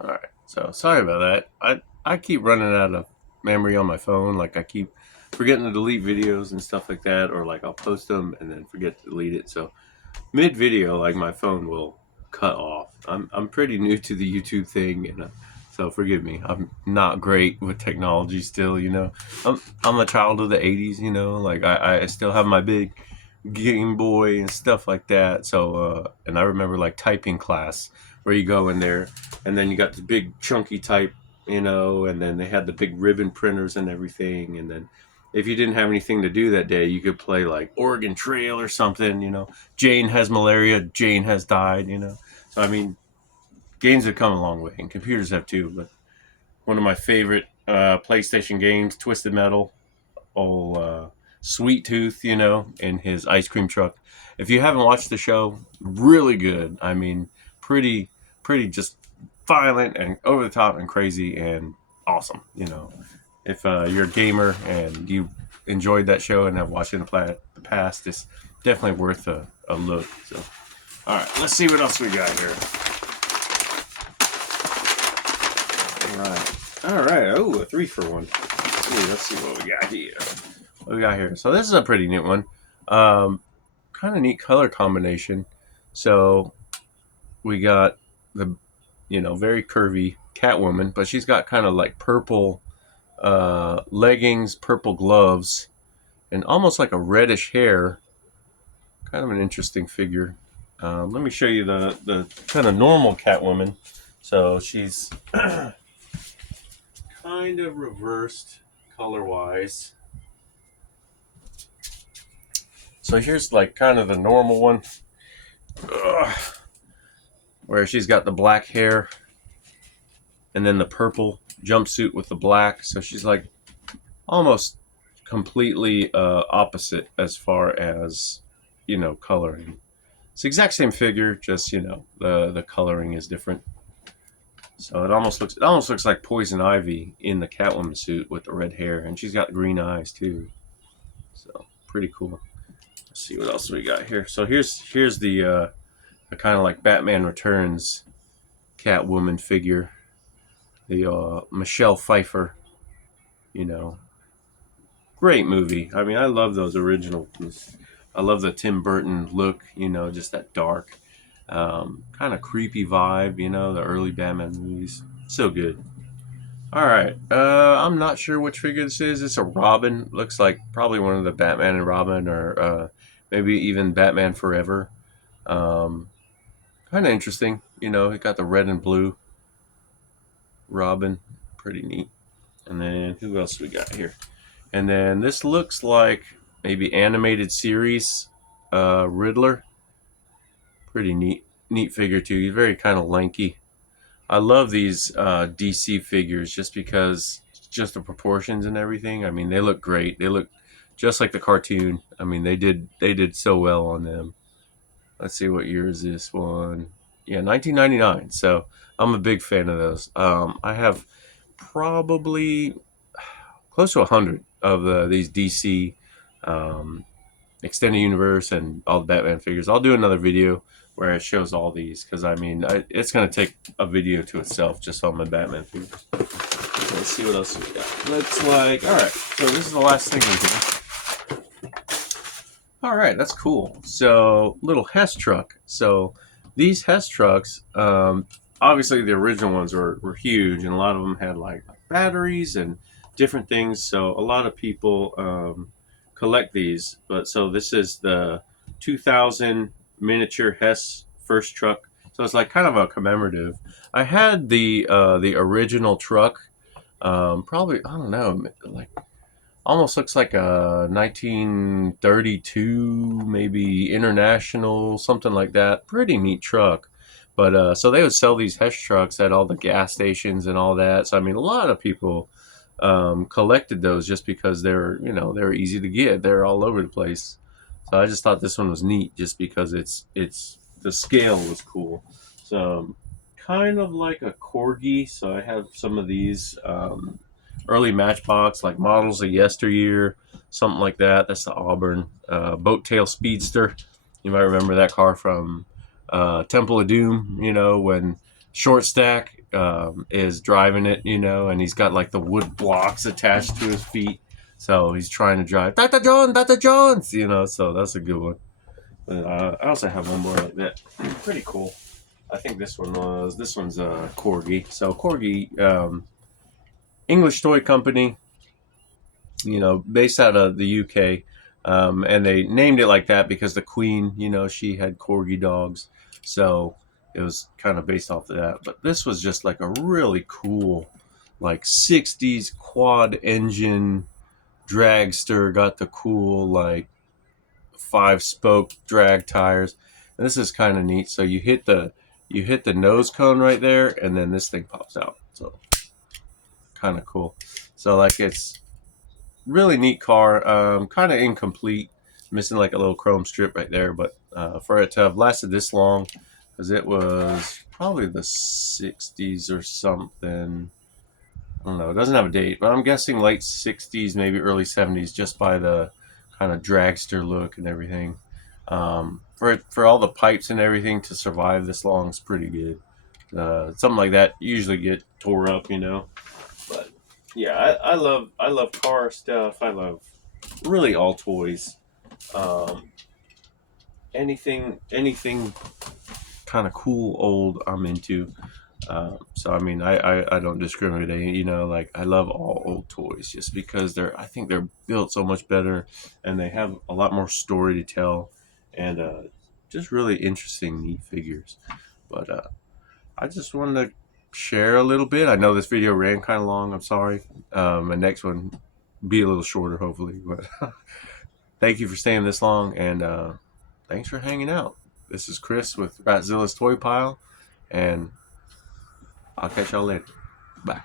All right. So sorry about that. I keep running out of memory on my phone. Like I keep forgetting to delete videos and stuff like that, or like I'll post them and then forget to delete it. So mid video, like my phone will cut off. I'm pretty new to the YouTube thing, and so forgive me. I'm not great with technology still. I'm a child of the '80s. Like I still have my big Game Boy and stuff like that. So, and I remember like typing class where you go in there and then you got the big chunky type, and then they had the big ribbon printers and everything. And then if you didn't have anything to do that day, you could play like Oregon Trail or something. Jane has malaria, Jane has died. So, I mean, games have come a long way and computers have too. But one of my favorite PlayStation games, Twisted Metal, old Sweet Tooth, in his ice cream truck. If you haven't watched the show, really good. I mean, pretty, pretty just violent and over the top and crazy and awesome. If you're a gamer and you enjoyed that show and have watched it in the past, it's definitely worth a look. So, all right, let's see what else we got here. All right. Oh, a 3-for-1. Ooh, let's see what we got here. What we got here? So this is a pretty neat one. Kind of neat color combination. So we got the very curvy Catwoman, but she's got kind of like purple leggings, purple gloves, and almost like a reddish hair. Kind of an interesting figure. Let me show you the kind of normal Catwoman. So she's kind of reversed color wise. So here's like kind of the normal one. Ugh. Where she's got the black hair and then the purple jumpsuit with the black. So she's like almost completely opposite as far as coloring. It's the exact same figure, just the coloring is different. So it almost looks like Poison Ivy in the Catwoman suit with the red hair, and she's got green eyes too. So pretty cool. Let's see what else we got here. So here's the kind of like Batman Returns Catwoman figure, the Michelle Pfeiffer. You know, Great movie. I mean, I love those originals. I love the Tim Burton look. Just that dark, kind of creepy vibe. The early Batman movies. So good. All right. I'm not sure which figure this is. It's a Robin. Looks like probably one of the Batman and Robin, or maybe even Batman Forever. Um, kind of interesting. It got the red and blue Robin. Pretty neat. And then who else we got here? And then this looks like maybe animated series Riddler. Pretty neat figure too. He's very kind of lanky. I love these DC figures just because just the proportions and everything. I mean, they look great. They look just like the cartoon. I mean, they did so well on them. Let's see what year is this one. Yeah, 1999. So I'm a big fan of those. I have probably close to 100 of these DC um, extended universe and all the Batman figures. I'll do another video where it shows all these because I mean it's going to take a video to itself just on my Batman figures. Let's see what else we got. Looks like all right. So this is the last thing we do. All right, that's cool. So little Hess truck. So these Hess trucks, obviously the original ones were huge, and a lot of them had like batteries and different things. So a lot of people collect these. But so this is the 2000 miniature Hess first truck. So it's like kind of a commemorative. I had the original truck. Probably I don't know, like almost looks like a 1932 maybe International, something like that. Pretty neat truck. But so they would sell these Hess trucks at all the gas stations and all that. So I mean, a lot of people collected those just because they're easy to get. They're all over the place. So I just thought this one was neat just because it's the scale was cool. So kind of like a corgi. So I have some of these early Matchbox like models of yesteryear, something like that. That's the Auburn Boat Tail Speedster. You might remember that car from Temple of Doom. When Short Stack is driving it, you know, and he's got like the wood blocks attached to his feet. So he's trying to drive Dr. Jones, you know, so that's a good one. But, I also have one more like that. Pretty cool. I think this one's Corgi. So Corgi, English toy company, you know, based out of the UK. And they named it like that because the Queen, you know, she had Corgi dogs. So it was kind of based off of that. But this was just like a really cool, like 60s quad engine dragster, got the cool, like 5-spoke drag tires. And this is kind of neat. So you hit the nose cone right there, and then this thing pops out. So kind of cool. So like it's really neat car. Kind of incomplete, missing like a little chrome strip right there. But for it to have lasted this long, because it was probably the 60s or something. I don't know. It doesn't have a date, but I'm guessing late 60s, maybe early 70s, just by the kind of dragster look and everything. For all the pipes and everything to survive this long is pretty good. Something like that usually get tore up, you know. But yeah, I love car stuff. I love really all toys. Um, anything kind of cool old I'm into. So I mean, I don't discriminate. You know, like I love all old toys just because I think they're built so much better, and they have a lot more story to tell, and just really interesting, neat figures. But I just wanted to share a little bit. I know this video ran kind of long. I'm sorry. My next one be a little shorter, hopefully. But thank you for staying this long, and thanks for hanging out. This is Chris with Ratzilla's Toy Pile, and I'll catch y'all later. Bye.